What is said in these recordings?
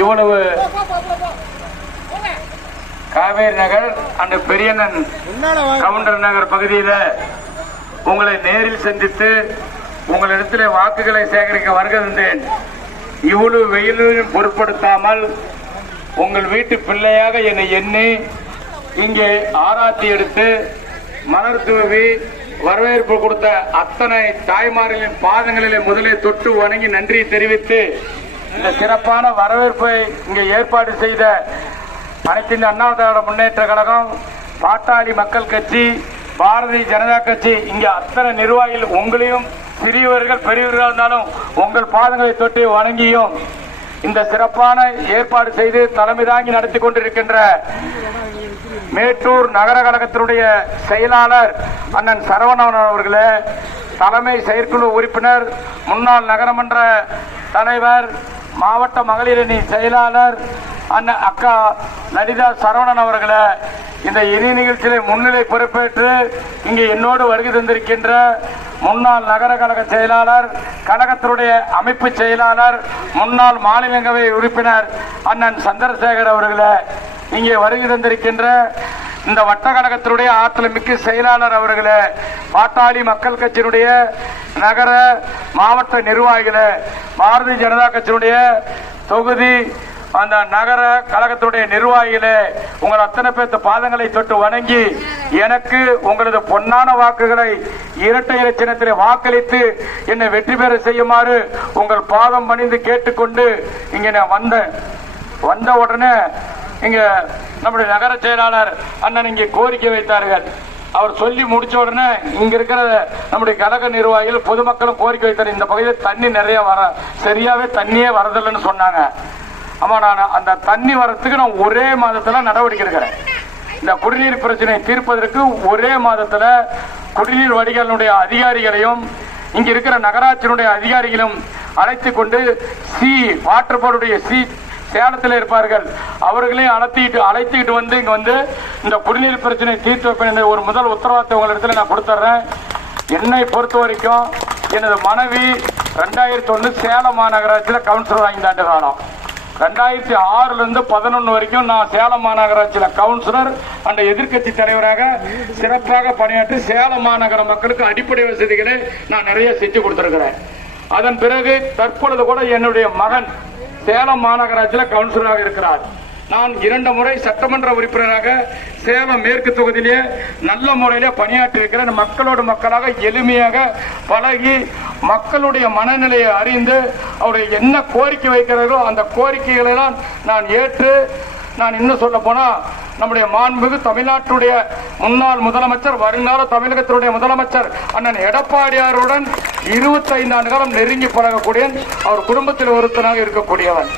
இவ்வளவு காவேரி நகர் அந்த பெரியண்ணன் கவுண்டர் நகர் பகுதியில் உங்களை நேரில் சந்தித்து உங்களிடத்தில் வாக்குகளை சேகரிக்க வருகின்றேன். இவ்வளவு வெயிலும் பொருட்படுத்தாமல் உங்கள் வீட்டு பிள்ளையாக என்னை எண்ணி இங்கே ஆராய்ச்சி எடுத்து மலர் தூவி வரவேற்பு கொடுத்த அத்தனை தாய்மார்களின் பாதங்களிலே முதலில் தொட்டு வணங்கி நன்றி தெரிவித்து இந்த சிறப்பான வரவேற்பை இங்கே ஏற்பாடு செய்த அனைத்து இந்திய அண்ணா திராவிட முன்னேற்ற கழகம், பாட்டாளி மக்கள் கட்சி, பாரதிய ஜனதா கட்சி இங்கே அத்தனை நிர்வாகிகள் உங்களையும் சிறியவர்கள் பெரியவர்கள் இருந்தாலும் உங்கள் பாதங்களை தொட்டு வணங்கியும் இந்த சிறப்பான ஏற்பாடு செய்து தலைமை தாங்கி நடத்தி கொண்டிருக்கின்ற மேட்டூர் நகர கழகத்தினுடைய செயலாளர் அண்ணன் சரவணன் அவர்களே, தலைமை செயற்குழு உறுப்பினர், முன்னாள் நகரமன்ற தலைவர், மாவட்ட மகளிர் அணி செயலாளர் அண்ணன் அக்கா லலிதா சரவணன் அவர்களே, இந்த இனி நிகழ்ச்சியை முன்னிலை பொறுப்பேற்று இங்கு என்னோடு வருகை தந்திருக்கின்ற முன்னாள் நகர கழக செயலாளர், கழகத்தினுடைய அமைப்பு செயலாளர், முன்னாள் மாநிலங்களவை உறுப்பினர் அண்ணன் சந்திரசேகர் அவர்களே, இங்கே வருகை தந்திருக்கின்ற இந்த வட்ட கழகத்தினுடைய ஆற்றல் மிக்க செயலாளர் அவர்களே, பாட்டாளி மக்கள் கட்சியினுடைய நகர மாவட்ட நிர்வாகிகளே, பாரதிய ஜனதா கட்சியினுடைய தொகுதி அந்த நகர கழகத்துடைய நிர்வாகிகளே, உங்கள் அத்தனை பேர்த்த பாதங்களை தொட்டு வணங்கி எனக்கு உங்களது பொன்னான வாக்குகளை இரட்டை இலை சின்னத்திலே வாக்களித்து என்னை வெற்றி பெற செய்யுமாறு உங்கள் பாதம் பணிந்து கேட்டுக்கொண்டு இங்க நான் வந்த உடனே இங்க நம்முடைய நகர செயலாளர் அண்ணன் இங்கே கோரிக்கை வைத்தார்கள். அவர் சொல்லி முடிச்ச உடனே இங்க இருக்கிற நம்முடைய கழக நிர்வாகிகள் பொதுமக்களும் கோரிக்கை வைத்தார். இந்த பகுதியில் தண்ணி நிறைய சரியாவே தண்ணியே வரதில்லைன்னு சொன்னாங்க. ஆமா, நான் அந்த தண்ணி வரத்துக்கு நான் ஒரே மாதத்துல நடவடிக்கை எடுக்கிறேன். இந்த குடிநீர் பிரச்சனை தீர்ப்பதற்கு ஒரே மாதத்துல குடிநீர் வடிகாலினுடைய அதிகாரிகளையும் இங்க இருக்கிற நகராட்சியினுடைய அதிகாரிகளும் அழைத்துக் கொண்டு வாட்டர் போர்டுடைய சேலத்தில் இருப்பார்கள், அவர்களையும் அழைத்துக்கிட்டு வந்து இங்க வந்து இந்த குடிநீர் பிரச்சனை தீர்த்து வைப்பேன் ஒரு முதல் உத்தரவாதத்தை உங்களிடத்தில் நான் கொடுத்துறேன். என்னை பொறுத்த வரைக்கும் எனது மனைவி 2001 சேலம் மாநகராட்சியில் கவுன்சிலர் 5 ஆண்டு காலம், 2006 இருந்து 11 வரைக்கும் நான் சேலம் மாநகராட்சியில் கவுன்சிலர் அந்த எதிர்கட்சி தலைவராக சிறப்பாக பணியாற்றி சேலம் மாநகர மக்களுக்கு அடிப்படை வசதிகளை நான் நிறைய செஞ்சு கொடுத்திருக்கிறேன். அதன் பிறகு தற்பொழுது கூட என்னுடைய மகன் சேலம் மாநகராட்சியில் கவுன்சிலராக இருக்கிறார். நான் 2 முறை சட்டமன்ற உறுப்பினராக சேலம் மேற்கு தொகுதியிலே நல்ல முறையிலே பணியாற்றி இருக்கிறேன். மக்களோடு மக்களாக எளிமையாக பழகி மக்களுடைய மனநிலையை அறிந்து அவருடைய என்ன கோரிக்கை வைக்கிறார்களோ அந்த கோரிக்கைகளை எல்லாம் நான் ஏற்று, நான் இன்னும் சொல்ல போனா நம்முடைய மாண்புமிகு தமிழ்நாட்டுடைய முன்னாள் முதலமைச்சர், வருங்கால தமிழகத்தினுடைய முதலமைச்சர் அண்ணன் எடப்பாடியாருடன் 25 ஆண்டு காலம் நெருங்கி பழகக்கூடிய அவர் குடும்பத்தில் ஒருத்தனாக இருக்கக்கூடியவன்.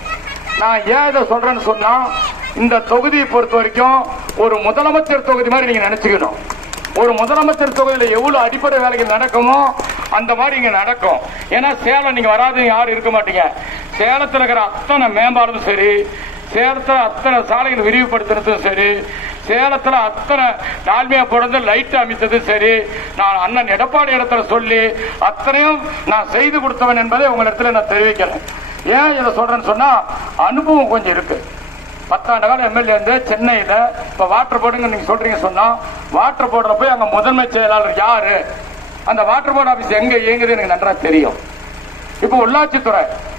நான் ஏன் இதை சொல்றேன்னு சொன்னா, இந்த தொகுதியை பொறுத்த வரைக்கும் ஒரு முதலமைச்சர் தொகுதி மாதிரி நீங்க நினைச்சுக்கணும். ஒரு முதலமைச்சர் தொகுதியில் எவ்வளவு அடிப்படை வேலைகள் நடக்குமோ அந்த மாதிரி இங்க நடக்கும். ஏன்னா சேலம் நீங்க வராது யாரும் இருக்க மாட்டீங்க. சேலத்தில் இருக்கிற அத்தனை மேம்பாடும் சரி, சேலத்தில் அத்தனை சாலைகள் விரிவுபடுத்துறதும் சரி, சேலத்தில் அத்தனை டால்மியா போடுறது லைட் அமைத்ததும் சரி, நான் அண்ணன் எடப்பாடி இடத்துல சொல்லி அத்தனையும் நான் செய்து கொடுத்தவன் என்பதை உங்களிடத்துல நான் தெரிவிக்கிறேன். ஏன் இதை சொல்றேன்னு சொன்னா, அனுபவம் கொஞ்சம் இருக்கு. 10 ஆண்டு காலம் எம்எல்ஏ இருந்து சென்னையில இப்ப வாட்டர் போர்டுங்க நீங்க சொல்றீங்க சொன்னா, வாட்டர் போர்டுல போய் அங்க முதன்மை செயலாளர் யாரு, அந்த வாட்டர் போர்டு ஆபீஸ் எங்க இயங்குது எனக்கு நன்றா தெரியும். இப்ப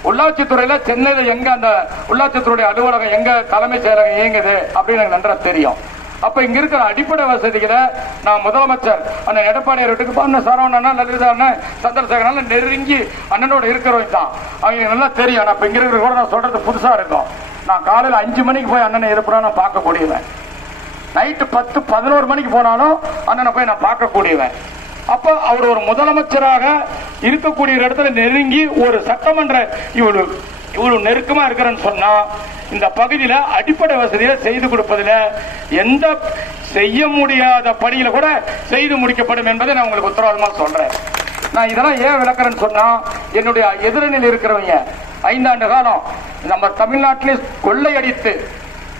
உள்ளாட்சித்துறையில சென்னையில எங்க அந்த உள்ளாட்சித்துறை அலுவலகம் எங்க தலைமை செயலகம் இயங்குது அப்படின்னு எனக்கு நன்றா தெரியும். அப்ப இங்க இருக்கிற அடிப்படை வசதிகளை நான் முதலமைச்சர் அண்ணன் எடப்பாடியார் வீட்டுக்கு அண்ணன் சரவணன், லலிதா அண்ணன், சந்திரசேகரன் நெருங்கி அண்ணனோட இருக்கிறவங்க தான், அவங்க நல்லா தெரியும். நான் இப்ப இங்க இருக்கிற கூட நான் சொல்றது புதுசா இருக்கும். நான் காலையில 5 மணிக்கு போய் அண்ணனை எதிர்ப்புறா நான் பார்க்கக்கூடியவன், நைட்டு 10, 11 மணிக்கு போனாலும் அண்ணனை போய் நான் பார்க்கக்கூடியவன். அப்ப அவர் ஒரு முதலமைச்சராக இருக்கக்கூடிய இடத்துல நெருங்கி ஒரு சட்டமன்ற இவ்வளவு நெருக்கமா இருக்கிறேன்னு சொன்னா, இந்த பகுதியில அடிப்படை வசதியை செய்து கொடுப்பதில் எந்த செய்ய முடியாத பணியில கூட செய்து முடிக்கப்படும் என்பதை நான் உங்களுக்கு உத்தரவாதமா சொல்றேன். நான் இதெல்லாம் ஏன் விளக்குறேன்னு சொன்னா, என்னுடைய எதிரணியில் இருக்கிறவங்க 5 ஆண்டு காலம் நம்ம தமிழ்நாட்டிலே கொள்ளையடித்து,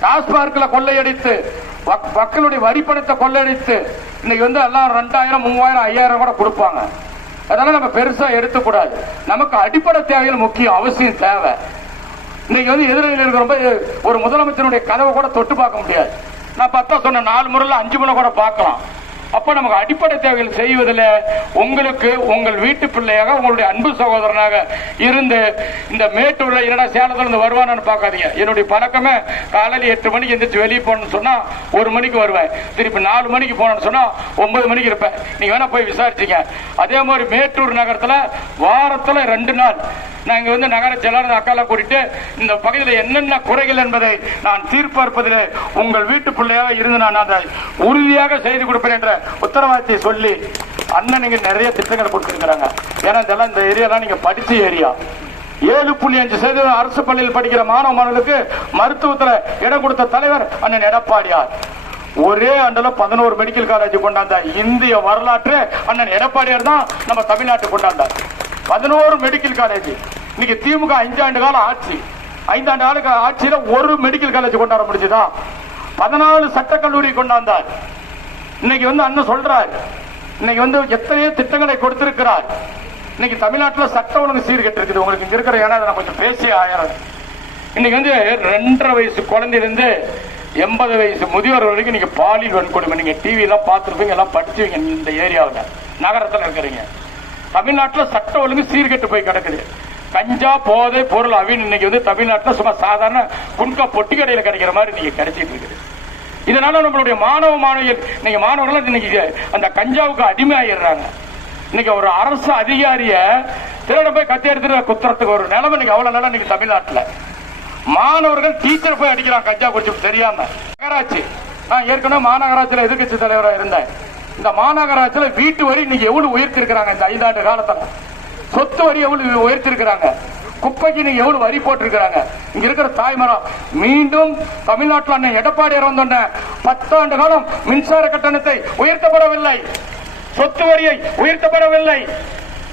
டாஸ்மார்க்ல கொள்ளையடித்து, மக்களுடைய வரி பணத்தை கொள்ளையடித்து இன்னைக்கு வந்து எல்லாம் 2000, 3000, 5000 கூட கொடுப்பாங்க. அதனால நம்ம பெருசா எடுத்துக்கூடாது. நமக்கு அடிப்படை தேவைகள் முக்கியம், அவசியம் தேவை. இன்னைக்கு எதிரில் இருக்கிற ஒரு முதலமைச்சருடைய கதவை கூட தொட்டு பார்க்க முடியாது. நான் 10 சொன்ன 4 முறையில் 5 முறை கூட பார்க்கலாம். அப்ப நமக்கு அடிப்படை தேவைகள் செய்வதில் உங்களுக்கு உங்கள் வீட்டு பிள்ளையாக உங்களுடைய அன்பு சகோதரனாக இருந்து இந்த மேட்டூர்ல என்னடா சேலத்துல இருந்து வருவானு பார்க்காதீங்க. என்னுடைய பழக்கமே காலையில் 8 மணிக்கு எந்திரிச்சு வெளியே போகணும்னு சொன்னா 1 மணிக்கு வருவேன். திருப்பி 4 மணிக்கு போனோம்னு சொன்னா 9 மணிக்கு இருப்பேன். நீங்க வேணா போய் விசாரிச்சீங்க. அதே மாதிரி மேட்டூர் நகரத்துல வாரத்துல 2 நாள் நான் இங்க நகர செயலாளர் அக்கால கூட்டிட்டு இந்த பகுதியில் என்னென்ன குறைகள் என்பதை நான் தீர்ப்பளிப்பதில் உங்கள் வீட்டு பிள்ளையாக இருந்து நான் அதை உறுதியாக செய்து கொடுப்பேன் என்ற உத்தரவாதத்தை சொல்லி அண்ணன் நீங்க நிறைய திட்டங்கள் கொடுத்திருக்கிறாங்க. ஏன்னா இதெல்லாம் இந்த ஏரியாலாம் நீங்க படிச்ச ஏரியா. 7.5% அரசு பள்ளியில் படிக்கிற மாணவ மாணவர்களுக்கு மருத்துவத்தில் இடம் கொடுத்த தலைவர் அண்ணன் எடப்பாடியார். ஒரே ஆண்டுல 11 மெடிக்கல் காலேஜ் கொண்டாந்த இந்திய வரலாற்று அண்ணன் எடப்பாடியார் தான் நம்ம தமிழ்நாட்டு கொண்டாந்தார். 11 மெடிக்கல் காலேஜ். இன்னைக்கு திமுக 5 ஆண்டு கால ஆட்சி, 5 ஆண்டு கால ஆட்சியில ஒரு மெடிக்கல் காலேஜ் கொண்டாட முடிச்சுதா? 14 சட்டக்கல்லூரி கொண்டாந்தார். இன்னைக்கு அண்ணன் சொல்றார், இன்னைக்கு எத்தனையோ திட்டங்களை கொடுத்திருக்கிறார். இன்னைக்கு தமிழ்நாட்டில் சட்ட ஒழுங்கு சீர்கெட்டு இருக்குது. உங்களுக்கு இங்க இருக்கிற ஏன்னா நான் கொஞ்சம் பேசி ஆயிரம். இன்னைக்கு 2.5 வயசு குழந்தையிலிருந்து 80 வயசு முதியோர் வரைக்கும் நீங்க பாலியல் வன்கொடுமை நீங்க டிவி எல்லாம் பார்த்துருப்பீங்க, எல்லாம் படிச்சுவீங்க. இந்த ஏரியாவில் நகரத்தில் இருக்கிறீங்க. தமிழ்நாட்டில் சட்ட ஒழுங்கு சீர்கெட்டு போய் கிடக்குது. கஞ்சா போதை பொருள் அவின் இன்னைக்கு தமிழ்நாட்டில் சும்மா சாதாரண குன்கா பொட்டி கடையில் கிடைக்கிற மாதிரி நீங்க கிடைச்சிட்டு இருக்குது. இதனால நம்மளுடைய மாணவ மாணவியர் இன்னைக்கு மாணவர்கள் இன்னைக்கு அந்த கஞ்சாவுக்கு அடிமையாயிடுறாங்க. இன்னைக்கு ஒரு அரசு அதிகாரிய திருட போய் கத்தி எடுத்துட்டு குத்துறதுக்கு ஒரு நிலைமை இன்னைக்கு அவ்வளவு நிலம் இன்னைக்கு தமிழ்நாட்டில். மாணவர்கள் டீச்சர் போய் அடிக்கிறாங்க கஞ்சா குடிச்சு தெரியாம. நகராட்சி, நான் ஏற்கனவே மாநகராட்சியில் எதிர்கட்சி தலைவராக இருந்தேன். இந்த மாநகராட்சியில் வீட்டு வரி இன்னைக்கு எவ்வளவு உயர்த்திருக்கிறாங்க. இந்த 5 ஆண்டு காலத்துல சொத்து வரி எவ்வளவு உயர்த்திருக்கிறாங்க. குப்பைக்கு நீங்க எவ்வளவு வரி போட்டிருக்கிறாங்க. இங்க இருக்கிற தாய்மரம் மீண்டும் தமிழ்நாட்டில் அண்ணன் எடப்பாடியார் வந்தோன்ன 10 ஆண்டு காலம் மின்சார கட்டணத்தை உயர்த்தப்படவில்லை, சொத்து வரியை உயர்த்தப்படவில்லை.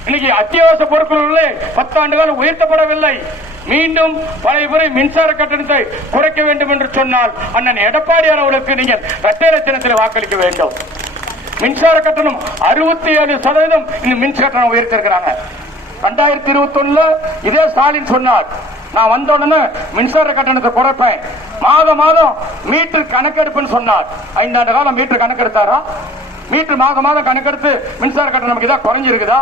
இன்னைக்கு அத்தியாவசிய பொருட்கள் 10 ஆண்டு காலம் உயர்த்தப்படவில்லை. மீண்டும் பழைய முறை மின்சார கட்டணத்தை குறைக்க வேண்டும் என்று சொன்னால் அண்ணன் எடப்பாடியார் அவர்களுக்கு நீங்கள் இரட்டை இலச்சினத்தில் வாக்களிக்க வேண்டும். மின்சார கட்டணம் 67% இந்த மின்சார கட்டணம் உயர்த்திருக்கிறாங்க. 2021 இதே ஸ்டாலின் சொன்னார், நான் வந்த உடனே மின்சார கட்டணத்தை குறைப்பேன், மாதம் மீட்டர் கணக்கெடுப்புன்னு சொன்னார். 5 ஆண்டு காலம் மீட்டர் கணக்கெடுத்தாரா? மீட்டர் மாதம் கணக்கெடுத்து மின்சார கட்டணம் நமக்கு இதாக குறைஞ்சிருக்குதா?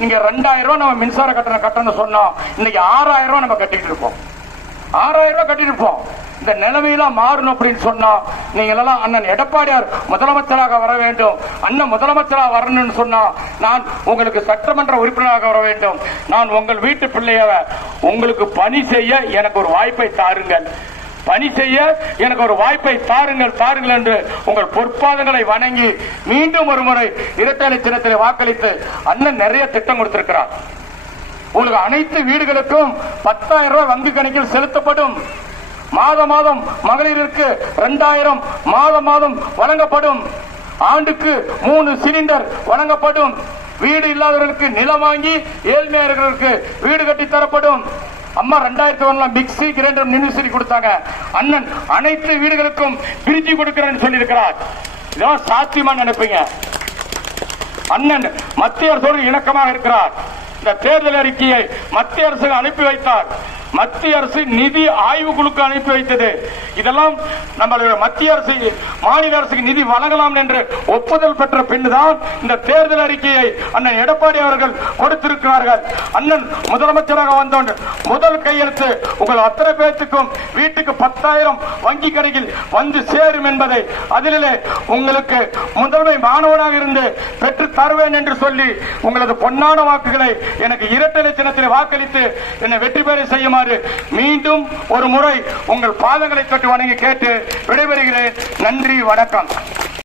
நீங்க 2000 ரூபாய் நம்ம மின்சார கட்டணம் சொன்னோம், இன்னைக்கு 6000 ரூபாய் நம்ம கட்டிட்டு இருப்போம். 6000 ரூபாய் கட்டிட்டு இருப்போம். இந்த நிலைமையெல்லாம் மாறணும் அப்படின்னு சொன்னா நீங்க எல்லாம் அண்ணன் எடப்பாடியார் முதலமைச்சராக வர வேண்டும். அண்ணன் முதலமைச்சராக வரணும்னு சொன்னா நான் உங்களுக்கு சட்டமன்ற உறுப்பினராக வர வேண்டும். நான் உங்கள் வீட்டு பிள்ளையாக உங்களுக்கு பணி செய்ய எனக்கு ஒரு வாய்ப்பை தாருங்கள், பணி செய்ய எனக்கு ஒரு வாய்ப்பை தாருங்கள் என்று உங்கள் பொற்பாதங்களை வணங்கி மீண்டும் ஒரு முறை இரட்டை சின்னத்தில் வாக்களித்து அண்ணன் நிறைய திட்டம் கொடுத்திருக்கிறார். உங்களுக்கு அனைத்து வீடுகளுக்கும் 10,000 ரூபாய் வங்கி கணக்கில் செலுத்தப்படும். மாதம் மகளிருக்கு 2000 மாதம் வழங்கப்படும். ஆண்டுக்கு 3 சிலிண்டர் வழங்கப்படும். வீடு இல்லாதவர்களுக்கு நிலம் வாங்கி ஏழ்மையர்களுக்கு வீடு கட்டி தரப்படும். அம்மா 2001 மிக்சி கிரைண்டர் மின்விசிறி கொடுத்தாங்க. அண்ணன் அனைத்து வீடுகளுக்கும் பிரிச்சு கொடுக்கிறேன்னு சொல்லியிருக்கிறார். இதெல்லாம் சாத்தியமா நினைப்பீங்க. அண்ணன் மத்திய அரசோடு இணக்கமாக இருக்கிறார். இந்த தேர்தல் அறிக்கையை மத்திய அரசு அனுப்பி வைத்தார். மத்திய அரசு நிதி ஆய்வு குழுக்கு அனுப்பி வைத்தது. இதெல்லாம் நம்மளுடைய மத்திய அரசு மாநில அரசுக்கு நிதி வழங்கலாம் என்று ஒப்புதல் பெற்ற பின்தான் இந்த தேர்தல் அறிக்கையை அண்ணன் எடப்பாடி அவர்கள் கொடுத்திருக்கிறார்கள். அண்ணன் முதலமைச்சராக வந்தோம் முதல் கையெழுத்து உங்கள் அத்தனை பேருக்கும் வீட்டுக்கு 10,000 வங்கி கணக்கில் வந்து சேரும் என்பதை அதிலே உங்களுக்கு முதன்மை மாணவனாக இருந்து பெற்று தருவேன் என்று சொல்லி உங்களது பொன்னான வாக்குகளை எனக்கு இரட்டை இலச்சினத்தில் வாக்களித்து என்னை வெற்றி பெற செய்யுமாறு மீண்டும் ஒரு முறை உங்கள் பாதங்களை தொட்டு வணங்கி கேட்டு விடைபெறுகிறேன். நன்றி, வணக்கம்.